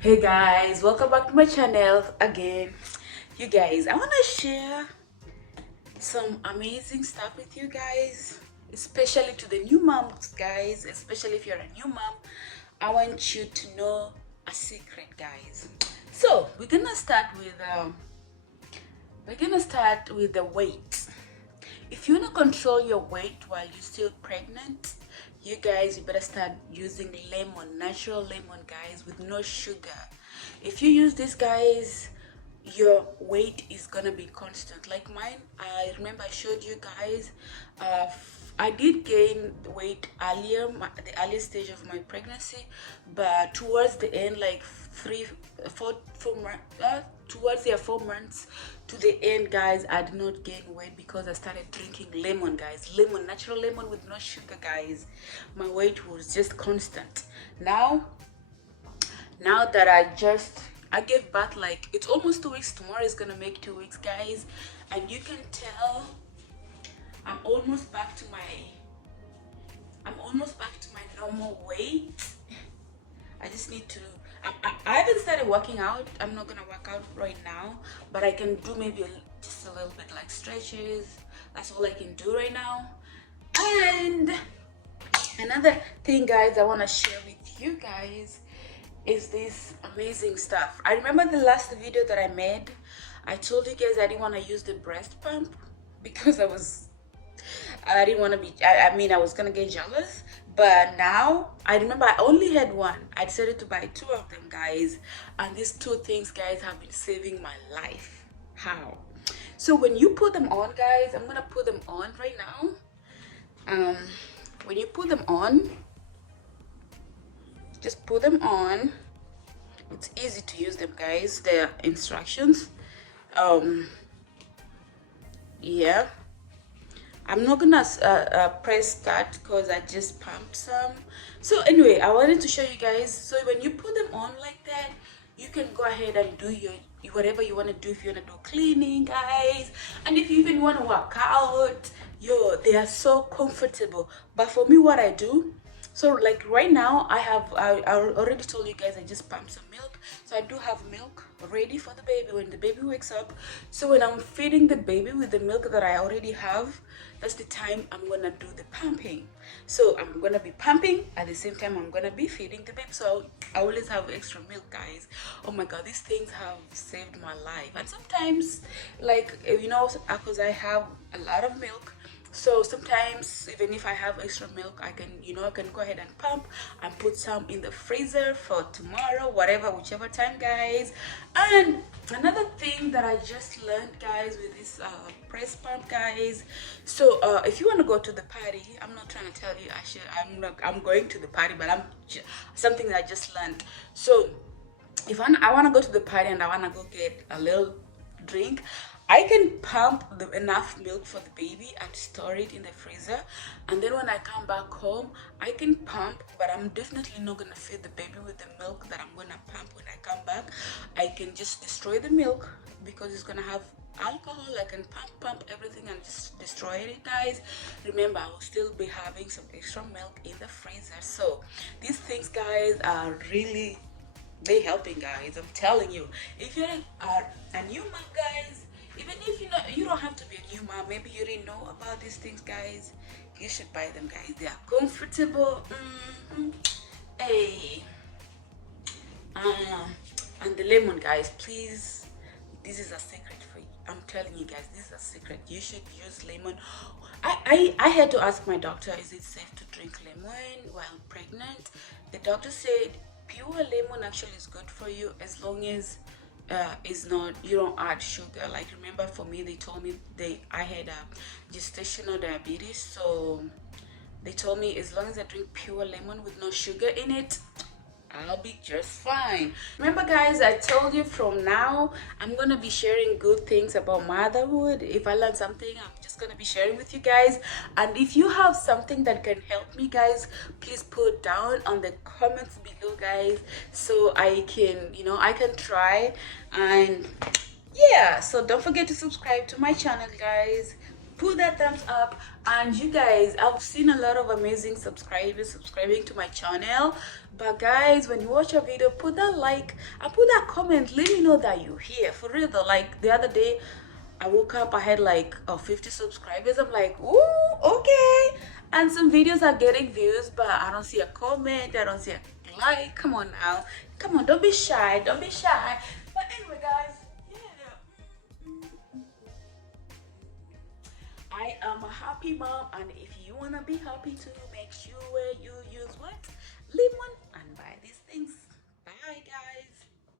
Hey guys, welcome back to my channel again. You guys, I want to share some amazing stuff with you guys, especially to the new moms, guys. Especially if you're a new mom, I want you to know a secret, guys. So we're gonna start with the weight. If you want to control your weight while you're still pregnant, you guys, you better start using lemon, natural lemon, guys, with no sugar. If you use this, guys, your weight is gonna be constant. Like mine, I remember I showed you guys. I did gain weight earlier, the early stage of my pregnancy, but towards the end, like 4 months, towards the 4 months to the end, guys, I did not gain weight because I started drinking lemon, guys. Lemon, natural lemon with no sugar, guys. My weight was just constant. Now that I gave birth, like it's almost 2 weeks. Tomorrow is gonna make 2 weeks, guys, and you can tell I'm almost back to my normal weight. I just need to. I haven't started working out. I'm not gonna work out right now, but I can do maybe just a little bit like stretches. That's all I can do right now. And another thing, guys, I want to share with you guys is this amazing stuff. I remember the last video that I made. I told you guys I didn't want to use the breast pump because I didn't want to be, I was gonna get jealous. But now I remember I only had one. I decided to buy two of them, guys, and these two things, guys, have been saving my life. How? So when you put them on, guys, I'm gonna put them on right now. When you put them on, just put them on. It's easy to use them, guys. There are instructions. Yeah, I'm not gonna press start because I just pumped some. So anyway, I wanted to show you guys. So when you put them on like that, you can go ahead and do your whatever you want to do. If you want to do cleaning, guys, and if you even want to work out, they are so comfortable. But for me, what I do, so like right now, I already told you guys I just pumped some milk. So I do have milk ready for the baby when the baby wakes up. So when I'm feeding the baby with the milk that I already have, that's the time I'm gonna do the pumping. So I'm gonna be pumping at the same time I'm gonna be feeding the baby. So I always have extra milk, guys. Oh my god, these things have saved my life. And sometimes, like, because I have a lot of milk, so sometimes even if I have extra milk, I can go ahead and pump and put some in the freezer for tomorrow, whichever time, guys. And another thing that I just learned, guys, with this press pump, guys. So if you want to go to the party, I'm not trying to tell you I'm going to the party, but something that I just learned. So if I want to go to the party and I want to go get a little drink, I can pump enough milk for the baby and store it in the freezer, and then when I come back home I can pump, but I'm definitely not gonna feed the baby with the milk that I'm gonna pump when I come back. I can just destroy the milk because it's gonna have alcohol. I can pump everything and just destroy it, guys. Remember, I will still be having some extra milk in the freezer. So these things, guys, are really helping, guys. I'm telling you, if you're a new mom, guys, even if you don't have to be a new mom, maybe you didn't know about these things, guys, you should buy them, guys. They are comfortable. Hey, and the lemon, guys, please, this is a secret for you. I'm telling you, guys, this is a secret. You should use lemon. I had to ask my doctor, is it safe to drink lemon while pregnant? The doctor said pure lemon actually is good for you as long as you don't add sugar. Like, remember, for me, they told me I had a gestational diabetes, so they told me as long as I drink pure lemon with no sugar in it, I'll be just fine. Remember, guys, I told you from now I'm gonna be sharing good things about motherhood. If I learn something, I'm just gonna be sharing with you guys. And if you have something that can help me, guys, please put down on the comments below, guys, so I can try. And yeah, so don't forget to subscribe to my channel, guys. put that thumbs up. And you guys, I've seen a lot of amazing subscribers subscribing to my channel, but guys, when you watch a video, put that like and put that comment. Let me know that you're here for real though. Like the other day I woke up, I had like 50 subscribers. I'm like, ooh, okay. And some videos are getting views, but I don't see a comment, I don't see a like. Come on now, come on, don't be shy, don't be shy. But anyway guys, I am a happy mom, and if you wanna be happy too, make sure you use what? Lemon and buy these things. Bye guys.